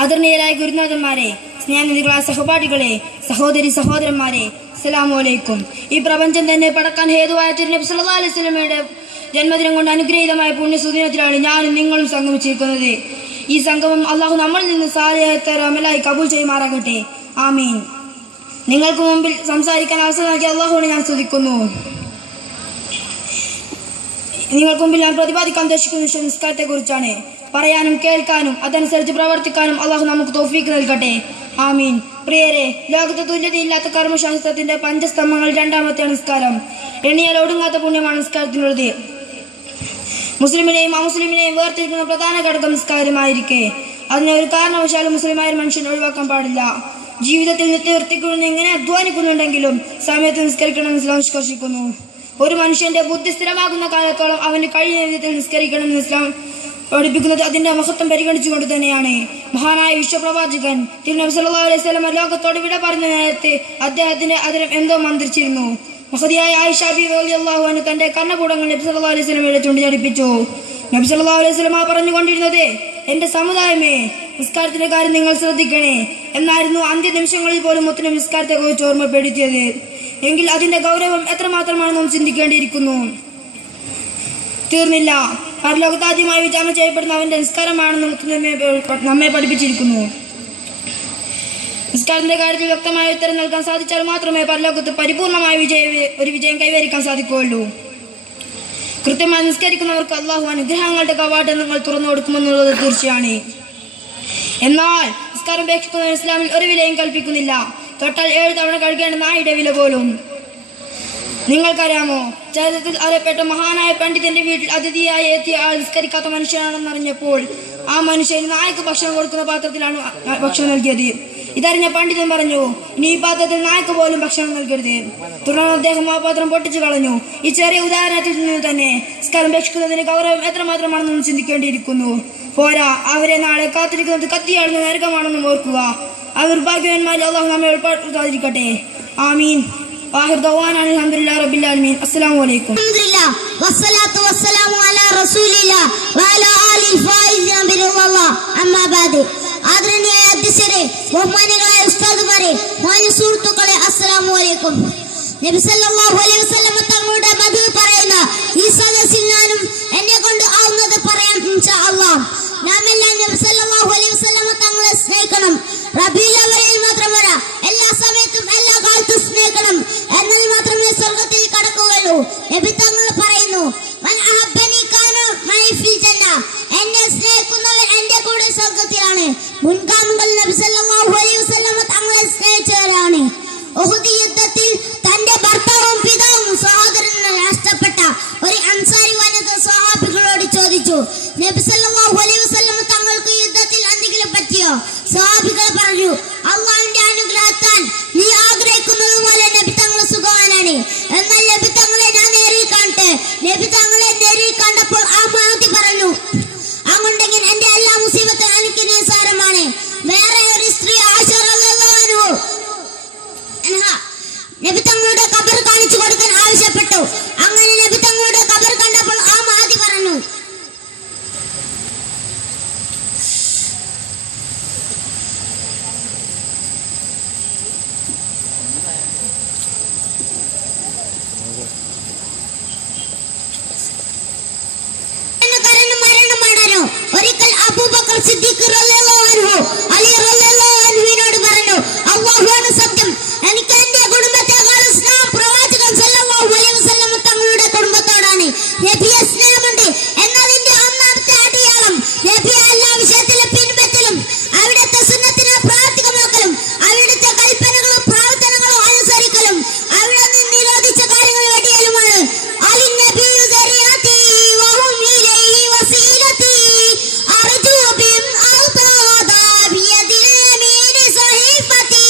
ആദരണീയരായ ഗുരുനാഥന്മാരെ, സ്നേഹനിധികളായ സഹപാഠികളെ, സഹോദരി സഹോദരന്മാരെ, അസ്സലാമു അലൈക്കും. ഈ പ്രപഞ്ചം തന്നെ പടക്കാൻ ഹേതുവായ തിരുനബി സല്ലല്ലാഹു അലൈഹി വസല്ലമയുടെ ജന്മദിനം കൊണ്ട് അനുഗ്രഹീതമായ പുണ്യസുദിനത്തിലാണ് ഞാനും നിങ്ങളും സംഗമിച്ചിരിക്കുന്നത്. ഈ സംഗമം അള്ളാഹു നമ്മളിൽ നിന്ന് സാലിഹത്തായ അമലായി കബൂൽ ചെയ്യുമാറാകട്ടെ. ആമീൻ. നിങ്ങൾക്ക് മുമ്പിൽ സംസാരിക്കാൻ അവസരം നൽകിയ അള്ളാഹുവിനെ ഞാൻ സ്തുതിക്കുന്നു. നിങ്ങൾക്ക് മുമ്പിൽ ഞാൻ പ്രതിപാദിക്കാൻ ഉദ്ദേശിക്കുന്ന നിസ്കാരത്തെക്കുറിച്ചാണ്. പറയാനും കേൾക്കാനും അതനുസരിച്ച് പ്രവർത്തിക്കാനും അള്ളാഹു നമുക്ക് തൗഫീഖ് നൽകട്ടെ. ആമീൻ. പ്രിയരെ, ലോകത്ത് തുല്യതയില്ലാത്ത കർമ്മശാസ്ത്രത്തിന്റെ പഞ്ചസ്തംഭങ്ങൾ രണ്ടാമത്തെയാണ് നിസ്കാരം. എണ്ണിയാൽ ഒടുങ്ങാത്ത പുണ്യമാണ് നിസ്കാരത്തിനുള്ളത്. മുസ്ലിമിനെയും അമുസ്ലിമിനെയും വേർതിരിക്കുന്ന പ്രധാന ഘടകം നിസ്കാരമായിരിക്കെ അതിനെ ഒരു കാരണവശാലും മുസ്ലിമായ മനുഷ്യൻ ഒഴിവാക്കാൻ പാടില്ല. ജീവിതത്തിൽ നിത്യവൃത്തിക്കുവേണ്ടി എങ്ങനെ അധ്വാനിക്കുന്നുണ്ടെങ്കിലും സമയത്ത് നിസ്കരിക്കണമെന്ന് ഇസ്ലാം നിഷ്കർഷിക്കുന്നു. ഒരു മനുഷ്യന്റെ ബുദ്ധി സ്ഥിരമാകുന്ന കാലത്തോളം അവന് കഴിയുന്ന വിധത്തിൽ നിസ്കരിക്കണമെന്ന് ഇസ്ലാം പഠിപ്പിക്കുന്നത് അതിന്റെ മഹത്വം പരിഗണിച്ചുകൊണ്ട് തന്നെയാണ്. മഹാനായ വിശ്വപ്രവാചകൻ തിരുനബി സല്ലല്ലാഹു അലൈഹി വസല്ലം ലോകത്തോട് വിട പറഞ്ഞ നേരത്തെ അദ്ദേഹത്തിന്റെ അതിരം എന്തോ മന്ത്രിച്ചിരുന്നു. മഹദിയായ ആയിഷ ബീവി റളിയല്ലാഹു അൻഹ തന്റെ കർണപൂടങ്ങൾ നബി സല്ലല്ലാഹു അലൈഹി വസല്ലമയുടെ ചൂണ്ടിച്ചടിപ്പിച്ചു. നബി സല്ലല്ലാഹു അലൈഹി വസല്ലം പറഞ്ഞുകൊണ്ടിരുന്നത്, എന്റെ സമുദായമേ, നിസ്കാരത്തിന്റെ കാര്യം നിങ്ങൾ ശ്രദ്ധിക്കണേ എന്നായിരുന്നു. അന്ത്യ നിമിഷങ്ങളിൽ പോലും മുത്തുനബി നിസ്കാരത്തെ കുറിച്ച് ഓർമ്മപ്പെടുത്തിയത്. എങ്കിൽ അതിന്റെ ഗൗരവം എത്രമാത്രമാണ് നാം ചിന്തിക്കേണ്ടിയിരിക്കുന്നു. തീർന്നില്ല. പരലോകത്ത് ആദ്യമായി വിചാരണ ചെയ്യപ്പെടുന്ന അവന്റെ നിസ്കാരമാണെന്ന് നമ്മെ പഠിപ്പിച്ചിരിക്കുന്നു. നിസ്കാരത്തിന്റെ കാര്യത്തിൽ വ്യക്തമായ ഉത്തരം നൽകാൻ സാധിച്ചാൽ മാത്രമേ പരലോകത്ത് പരിപൂർണമായ വിജയം കൈവരിക്കാൻ സാധിക്കുകയുള്ളൂ. കൃത്യമായി നിസ്കരിക്കുന്നവർക്ക് അള്ളാഹു അനുഗ്രഹങ്ങളുടെ കവാടങ്ങൾ തുറന്നു കൊടുക്കുമെന്നുള്ളത് തീർച്ചയാണ്. എന്നാൽ നിസ്കാരം ഉപേക്ഷിക്കുന്നവർ ഇസ്ലാമിൽ ഒരു വിലയും കൽപ്പിക്കുന്നില്ല. തൊട്ടാൽ 7 തവണ കഴുകേണ്ട നായുടെ വില പോലും. നിങ്ങൾക്കറിയാമോ, ചരിത്രത്തിൽ അറിയപ്പെട്ട മഹാനായ പണ്ഡിതന്റെ വീട്ടിൽ അതിഥിയായി എത്തിയ ആൾ നിസ്കരിക്കാത്ത മനുഷ്യനാണെന്നറിഞ്ഞപ്പോൾ ആ മനുഷ്യന് നായ്ക്ക് ഭക്ഷണം കൊടുക്കുന്ന പാത്രത്തിലാണ് ഭക്ഷണം നൽകിയത്. ഇതറിഞ്ഞ പണ്ഡിതൻ പറഞ്ഞു, ഇനി ഈ പാത്രത്തിൽ നായ്ക്ക് പോലും ഭക്ഷണം നൽകരുത്. തുടർന്ന് അദ്ദേഹം ആ പാത്രം പൊട്ടിച്ചു കളഞ്ഞു. ഈ ചെറിയ ഉദാഹരണത്തിൽ നിന്ന് തന്നെ നിസ്കാരം ഉപേക്ഷിക്കുന്നതിന് ഗൗരവം എത്രമാത്രമാണെന്ന് ചിന്തിക്കേണ്ടിയിരിക്കുന്നു. പോരാ, അവരെ നാളെ കാത്തിരിക്കുന്നത് കത്തിയാടുന്ന നരകമാണെന്നും ഓർക്കുക. അവർ ഭാഗ്യവാന്മാരിൽ അള്ളാഹു നമ്മെ ഉൾപ്പെടുത്താതിരിക്കട്ടെ. ആമീൻ. ആഖിർ ദഅവാനാ അൽഹംദുലില്ലാഹി റബ്ബിൽ ആലമീൻ. അസ്സലാമു അലൈക്കും. അൽഹംദുലില്ലാഹ് വസ്സലാത്തു വസ്സലാമു അലാ റസൂലില്ലാഹ് വഅലാ ആലിൽ ഫായിസിന ബിറല്ലാഹ്. അമ്മാ ബഅദ്. ആദരണീയ അധ്യക്ഷരെ, ബഹുമാനികളായ ഉസ്താദുമാരെ, മാന്യ സുഹൃത്തുക്കളെ, അസ്സലാമു അലൈക്കും. നബി സല്ലല്ലാഹു അലൈഹി വസല്ലം തങ്ങളുടെ മധു പറയുന്ന ഈ സദസ്സിൽ ഞാനും എന്നെ കൊണ്ട് ആവുന്നത് പറയാം ഇൻഷാ അല്ലാഹ്. നാം എല്ലാം നബി സല്ലല്ലാഹു അലൈഹി വസല്ലം തങ്ങളെ സ്നേഹിക്കണം. റബീഉൽ അവ്വലിൽ മാത്രമല്ല, എല്ലാ സമയത്തും എല്ലാ കാലത്തും സ്നേഹിക്കണം. എന്നാൽ മാത്രമേ സ്വർഗ്ഗത്തിൽ കടക്കുകയുള്ളൂ. നബി തങ്ങൾ പറയുന്നു, മൻ അഹബ്ബനി കാന മഅി ഫിൽ ജന്ന. എന്നെ സ്നേഹിക്കുന്നവൻ എന്റെ കൂടെ സ്വർഗ്ഗത്തിലാണ്. മുൻഗാമികൾ നബി സല്ലല്ലാഹു അലൈഹി വസല്ലം തങ്ങളെ സ്നേഹിച്ചവരാണ്. ഉഹുദ് യുദ്ധത്തിൽ തന്റെ ഭർത്താവും പിതാവും സഹോദരനും നഷ്ടപ്പെട്ട ഒരു അൻസാരി വനിത സ്വഹാബികളോട് ചോദിച്ചു, നബി സല്ലല്ലാഹു അലൈഹി വസല്ലം തങ്ങൾക്ക് യുദ്ധത്തിൽ എന്തെങ്കിലും പറ്റിയോ? സ്വഹാബികൾ പറഞ്ഞു, അല്ലാഹുവിന്റെ അനുഗ്രഹത്താൽ നീ ആഗ്രഹിക്കുന്നത് പോലെ നബി തങ്ങൾ സുഖവാനാണ്. എന്നാൽ നബി തങ്ങളെ ഞാൻ നേരിൽ കാണട്ടെ. നബി തങ്ങളെ നേരിൽ കണ്ടപ്പോൾ ആ മഹതി പറഞ്ഞു, അങ്ങുണ്ടെങ്കിൽ എന്റെ എല്ലാ മുസീബത്തും എനിക്ക് നിസ്സാരമാണ്. വേറെ ഒരു സ്ത്രീ ആയിഷ റളിയല്ലാഹു അൻഹ നബി തങ്ങളുടെ ഖബർ കാണിച്ചു കൊടുക്കാൻ ആവശ്യപ്പെട്ടു. അങ്ങനെ നബി തങ്ങളുടെ ഖബർ കണ്ടപ്പോൾ ആ മഹതി പറഞ്ഞു, ഒരിക്കൽ അബൂബക്കർ സിദ്ദീഖ് റളിയല്ലാഹു അൻഹു അലി റളിയല്ലാഹു അൻഹുവിനോട് പറഞ്ഞു, അല്ലാഹുവാണ് സത്യം, എനിക്ക് എന്റെ കുടുംബത്തെക്കാൾ സ്നേഹം പ്രവാചകൻ സല്ലല്ലാഹു അലൈഹി വസല്ലം തങ്ങളുടെ കുടുംബത്തോടാണ്. നബിയെ സ്നേഹമുണ്ട് എന്നതിന്റെ ഒന്നാമത്തെ അടയാളം നബിയെ എല്ലാ വിഷയത്തിലും പിൻപറ്റലും അവിടുത്തെ സുന്നത്തിനെ പ്രാവർത്തികമാക്കലും അവിടുത്തെ കൽപ്പനകളും പ്രവർത്തനങ്ങളും അനുസരിക്കലും അവിടെ നിന്ന് നിരോധിച്ച കാര്യങ്ങൾ വെടിയലുമാണ്. അലി നബിയു ദരിയതി വഹും ഇലൈഹി വസീലതി അർജു ബിൻ ഔതാദ ബിയദിൽ യമീൻ സഹീഫതി.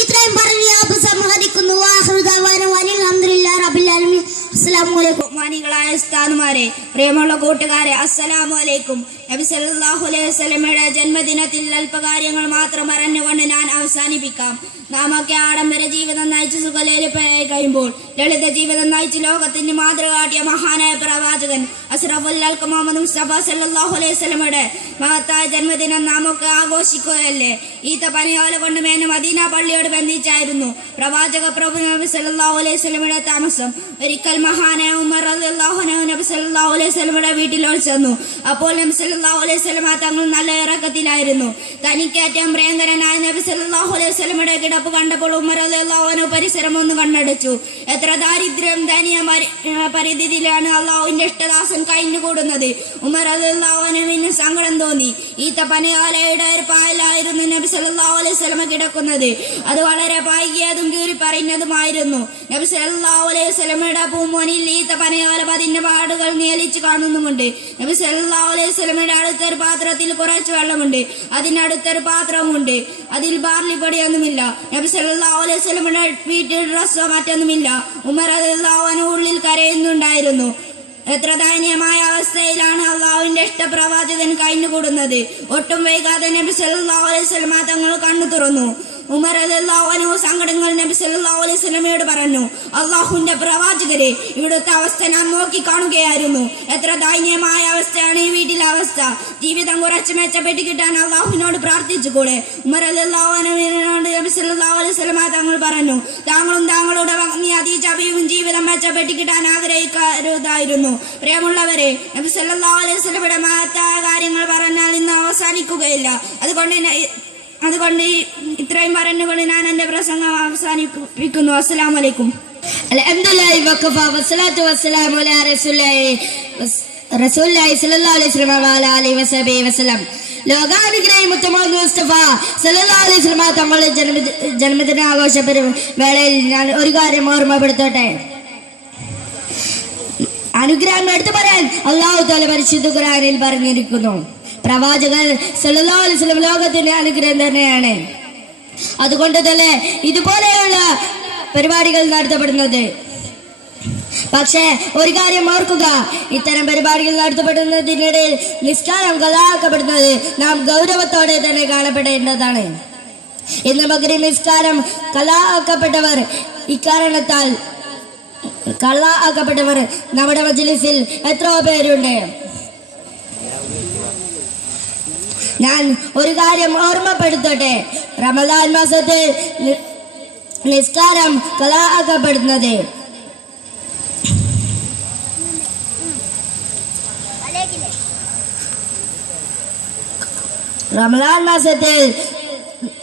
ഇത്രയും പറഞ്ഞു അബു സമ്മതിക്കുന്നു. ആഖിറു ദഅവാനാ അൽഹംദുലില്ലാഹി റബ്ബിൽ ആലമീൻ. അസ്സലാമു അലൈക്കും. ബഹുമാനികളായ ഉസ്താദുമാരെ, പ്രിയമുള്ള കൂട്ടുകാരെ, അസ്സലാമു അലൈക്കും. നബി സല്ലല്ലാഹു അലൈഹി വസല്ലമയുടെ ജന്മദിനത്തിൽ അല്പകാര്യങ്ങൾ മാത്രം പറഞ്ഞുകൊണ്ട് ഞാൻ അവസാനിപ്പിക്കാം. നാമൊക്കെ ആഡംബര ജീവിതം നയിച്ച് സുഖലേലിപ്പനായി കഴിയുമ്പോൾ ലളിത ജീവിതം നയിച്ച് ലോകത്തിന് മാതൃക കാട്ടിയ മഹാനായ പ്രവാചകൻ അഷ്റഫുൽ ഖൽഖ് മുഹമ്മദ് മുസ്തഫ സല്ലല്ലാഹു അലൈഹി വസല്ലമയുടെ മഹത്തായ ജന്മദിനം നാമൊക്കെ ആഘോഷിക്കുകയല്ലേ. ഈത്ത പനയോല കൊണ്ട് മേന മദീന പള്ളിയോട് ബന്ധിച്ചായിരുന്നു പ്രവാചക പ്രഭു നബി സല്ലല്ലാഹു അലൈഹി വസല്ലമയുടെ താമസം. ഒരിക്കൽ മഹാനായ ഉമർ റളിയല്ലാഹു അൻഹു നബി സല്ലല്ലാഹു അലൈഹി വസല്ലമയുടെ വീട്ടിൽ ചെന്നു. അപ്പോൾ നബി സല്ലല്ലാഹു അലൈഹി വസല്ലമ തങ്ങൾ നല്ല ഇറക്കത്തിലായിരുന്നു. തനിക്കേറ്റവും പ്രിയങ്കരനായ നബി സല്ലല്ലാഹു അലൈഹി വസല്ലമയുടെ കിടപ്പ് കണ്ടപ്പോൾ ഉമർ റളിയല്ലാഹു അൻഹു പരിസരം ഒന്ന് കണ്ണടച്ചു. എത്ര ദാരിദ്ര്യം ദയനീയ പരിധിയിലാണ് അള്ളാഹുവിന്റെ ഇഷ്ടദാസൻ കഴിഞ്ഞുകൂടുന്നത്. ഉമർ റളിയല്ലാഹു അൻഹുവിന് സങ്കടം തോന്നി. ഈത്ത പനയോലയുടെ ഒരു പായലായിരുന്നു നബി സല്ലല്ലാഹു അലൈഹി വസല്ലമ കിടക്കുന്നത്. അത് വളരെ പായികതും കീറി പറയുന്നതുമായിരുന്നു. നബി സല്ലല്ലാഹു അലൈഹി വസല്ലമയുടെ പൂമോനിൽ ഈത്ത പനയോല പതിന്റെ പാടുകൾ നിയലിച്ചു കാണുന്നുമുണ്ട്. നബി സല്ലല്ലാഹു അലൈഹി വസല്ലമയുടെ അടുത്തൊരു പാത്രത്തിൽ കുറച്ച് വെള്ളമുണ്ട്. അതിനടുത്തൊരു പാത്രമുണ്ട്. അതിൽ ബാർലിപ്പൊടിയൊന്നുമില്ല. നബി സല്ലല്ലാഹു അലൈഹി വസല്ലമയുടെ വീട്ടിൽ ഡ്രസ്സോ മറ്റൊന്നുമില്ല. ഉമർ റളിയല്ലാഹു അൻഹു ഉള്ളിൽ കരയുന്നുണ്ടായിരുന്നു. എത്ര ദയനീയമായ അവസ്ഥയിലാണ് അള്ളാഹുവിന്റെ ഇഷ്ടപ്രവാചകൻ കഴിഞ്ഞുകൂടുന്നത്. ഒട്ടും വൈകാതെ നബി സല്ലല്ലാഹു അലൈഹി വസല്ലമ തങ്ങൾ കണ്ണു തുറന്നു. ഉമർ റളിയല്ലാഹു അൻഹു സങ്കടങ്ങൾ നബി സല്ലല്ലാഹു അലൈഹി വസല്ലമയോട് പറഞ്ഞു. അള്ളാഹുവിന്റെ പ്രവാചകരെ, ഇവിടുത്തെ അവസ്ഥ ഞാൻ നോക്കി കാണുകയായിരുന്നു. എത്ര ദയനീയമായ അവസ്ഥയാണ് ഈ വീട്ടിലെ അവസ്ഥ. ജീവിതം കുറച്ച് മെച്ചപ്പെട്ട് കിട്ടാൻ അള്ളാഹുവിനോട് പ്രാർത്ഥിച്ചുകൂടെ? ഉമർ റളിയല്ലാഹു അൻഹുവിനോട് നബി സല്ലല്ലാഹു അലൈഹി വസല്ലമ തങ്ങൾ പറഞ്ഞു, താങ്കളും താങ്കളുടെ പത്നി ഖദീജ ബീവിയും ജീവിതം മെച്ചപ്പെട്ട് കിട്ടാൻ ആഗ്രഹിക്കരുതായിരുന്നു. പ്രിയമുള്ളവരെ, നബി സല്ലല്ലാഹു അലൈഹി വസല്ലമയുടെ മഹത്തായ കാര്യങ്ങൾ പറഞ്ഞാൽ ഇന്ന് അവസാനിക്കുകയില്ല. അതുകൊണ്ട് ഇത്രയും പറഞ്ഞുകൊണ്ട് ഞാൻ എന്റെ പ്രസംഗം അവസാനിപ്പിക്കുന്നു. അസ്സലാമു അലൈക്കും. അൽഹംദുലില്ലാഹി വഖഫ വസ്സലാത്തു വസ്സലാമു അലാ റസൂലില്ലാഹി സ്വല്ലല്ലാഹു അലൈഹി വസല്ലം വഅലാ ആലിഹി വസഹബിഹി വസല്ലം. ലോകാനുഗ്രഹി മുഹമ്മദ് മുസ്തഫ സല്ലല്ലാഹു അലൈഹി വസല്ലം തങ്ങളുടെ ജന്മദിന ആഘോഷ വേളയിൽ ഞാൻ ഒരു കാര്യം ഓർമ്മപ്പെടുത്തട്ടെ. അനുഗ്രഹം എടുത്തു പറയാൻ അല്ലാഹു തആല പരിശുദ്ധ ഖുർആനിൽ പറഞ്ഞിരിക്കുന്നു. പ്രവാചകൻ സല്ലല്ലാഹു അലൈഹി വസല്ലം ലോകത്തിന്റെ അനുഗ്രഹം തന്നെയാണ്. അതുകൊണ്ട് തന്നെ ഇതുപോലെയുള്ള പരിപാടികൾ നടത്തപ്പെടുന്നത്. പക്ഷേ ഒരു കാര്യം ഓർക്കുക, ഇത്തരം പരിപാടികൾ നടത്തപ്പെടുന്നതിനിടയിൽ നിസ്കാരം കളാക്കപ്പെടുന്നത് നാം ഗൗരവത്തോടെ തന്നെ കാണപ്പെടേണ്ടതാണ്. ഇന്ന് മഗ്‌രിബ് നിസ്കാരം കളാക്കപ്പെട്ടവർ ഇക്കാരണത്താൽ നമ്മുടെ മജ്‌ലിസിൽ എത്രയോ പേരുണ്ട്. ഞാൻ ഒരു കാര്യം ഓർമ്മപ്പെടുത്തട്ടെ. റമദാൻ മാസത്തിൽ നിസ്കാരം കളാക്കപ്പെടുന്നത് റമദാൻ മാസത്തിൽ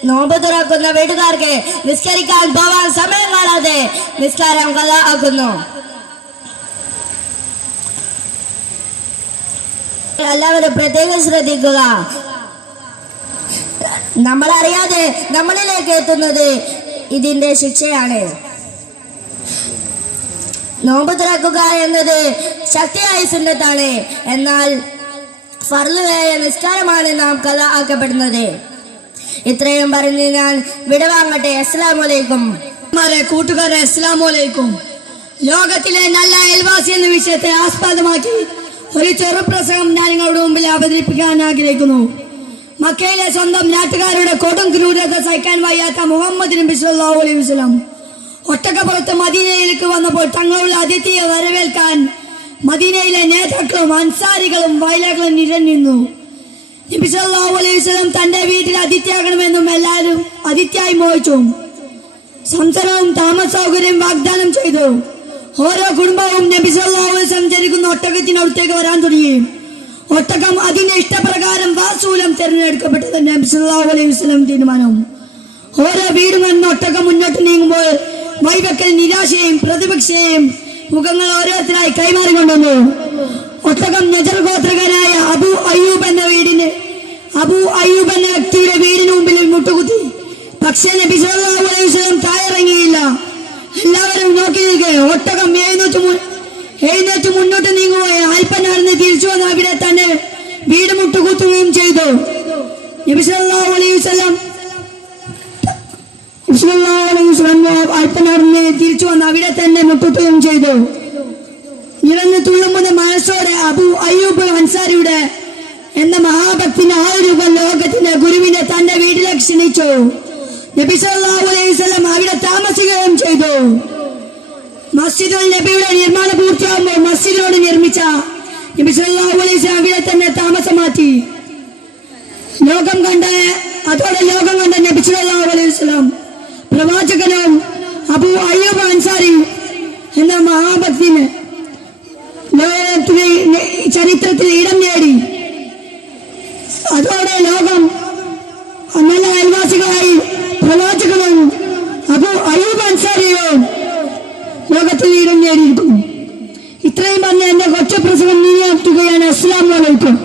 നോമ്പ് തുറക്കുന്ന വീട്ടുകാർക്ക് നിസ്കരിക്കാൻ പോവാൻ സമയം കാണാതെ നിസ്കാരം കളാക്കുന്നു. എല്ലാവരും പ്രത്യേകം ശ്രദ്ധിക്കുക. നമ്മളറിയാതെ നമ്മളിലേക്ക് എത്തുന്നത് ഇതിന്റെ ശിക്ഷയാണ്. നോമ്പ് തുറക്കുക എന്നത് ശക്തിയായ സുന്നത്താണ്. എന്നാൽ ഫർളുമായ നിസ്കാരമാണ് നാം കളാക്കപ്പെടുന്നത്. ഇത്രയും പറഞ്ഞ് ഞാൻ വിടവാങ്ങട്ടെ. അസ്സലാമു അലൈക്കും. കൂട്ടുകാരെ, അസ്സലാമു അലൈക്കും. ലോകത്തിലെ നല്ല അയൽവാസി എന്ന വിഷയത്തെ ആസ്പദമാക്കി ഒരു ചെറുപ്രസംഗം ഞാൻ നിങ്ങളുടെ മുമ്പിൽ അവതരിപ്പിക്കാൻ ആഗ്രഹിക്കുന്നു. മക്കയിലെ സ്വന്തം നാട്ടുകാരുടെ കൊടും ക്രൂരത സഹിക്കാൻ വയ്യാത്ത മുഹമ്മദ് നബി സല്ലല്ലാഹു അലൈഹി വസല്ലം ഒട്ടകപ്പുറത്ത് മദീനയിലേക്ക് വന്നപ്പോൾ തങ്ങളുടെ അതിഥിയെ വരവേൽക്കാൻ മദീനയിലെ നേതാക്കളും അൻസാരികളും വയലുകളും നിരന്നിരുന്നു. നബി സല്ലല്ലാഹു അലൈഹി വസല്ലം തന്റെ വീട്ടിൽ അതിഥിയാകണമെന്നും എല്ലാവരും അതിഥിയായി മോഹിച്ചു. സംസർഗവും താമസ സൗകര്യം വാഗ്ദാനം ചെയ്തു. ഓരോ കുടുംബവും നബി സല്ലല്ലാഹു അലൈഹി വസല്ലം ചരിക്കുന്ന ഒട്ടകത്തിനടുത്തേക്ക് വരാൻ തുടങ്ങി. ഒട്ടകം അതിന്റെ ഇഷ്ടപ്രകാരം വാസൂലം തിരഞ്ഞെടുക്കപ്പെട്ടത് നബി സല്ലല്ലാഹു അലൈഹി വസല്ലം തീരുമാനം. ഓരോ വീടും എന്ന ഒട്ടകം മുന്നോട്ട് നീങ്ങുമ്പോൾ വൈവക്കൽ നിരാശയും പ്രതിപക്ഷയും മുഖങ്ങൾ ഓരോരുത്തരായി കൈമാറിക്കൊണ്ടുവന്നു. ഒട്ടകം നജർ ഗോത്രകനായ അബൂ അയ്യൂബ് എന്ന വ്യക്തിയുടെ വീടിന് മുമ്പിൽ മുട്ടുകുത്തി. പക്ഷേ നബി സല്ലല്ലാഹു അലൈഹി വസല്ലം താഴെയിറങ്ങിയില്ല. എല്ലാവരും നോക്കി നിൽക്കെ ഒട്ടകം എഴുന്നേറ്റ് മുന്നോട്ട് നീങ്ങുകയും അല്പം നടന്ന് തിരിച്ചു വന്ന് അവിടെ തന്നെ വീട് മുട്ടുകുത്തുകയും ചെയ്തു. നബി സല്ലല്ലാഹു അലൈഹി വസല്ലം അല്പം നടന്ന് തിരിച്ചു വന്ന് അവിടെ തന്നെ മുട്ടുകുത്തുകയും ചെയ്തു. നിറഞ്ഞു തുള്ളുന്ന മനസ്സോടെ അബൂ അയ്യൂബ് അൻസാരിയുടെ എന്ന മഹാഭക്തിന് ആ ഒരു ലോകത്തിന്റെ ഗുരുവിനെ തന്റെ വീട്ടിലേക്ക് ക്ഷണിച്ചു. നബി സല്ലല്ലാഹു അലൈഹി വസല്ലം അവിടെ താമസിക്കുകയും ചെയ്തു. മസ്ജിദുൽ നബിയുടെ നിർമ്മാണം പൂർത്തിയാകുമ്പോൾ മസ്ജിദിനോട് നിർമ്മിച്ച നബി സല്ലല്ലാഹു അലൈഹി വസല്ലം അവിടെ തന്നെ താമസം മാറ്റി. അതോടെ ലോകം കണ്ട നബി സല്ലല്ലാഹു അലൈഹി വസല്ലം പ്രവാചകനും അബൂ അയ്യൂബ് അൻസാരി എന്ന മഹാഭക്തിന് ലോകത്തിലെ ചരിത്രത്തിൽ ഇടം നേടി. അതോടെ ലോകം നല്ല അയൽവാസികളായി പ്രവാചകനും അബൂ അയ്യൂബ് അൻസാരിയും ലോകത്തിൽ ഇടം നേടിയിരിക്കുന്നു. ഇത്രയും പറഞ്ഞ് എന്റെ കൊച്ചു പ്രസംഗം നീ നടത്തുകയാണ്. അസ്സലാമു അലൈക്കും.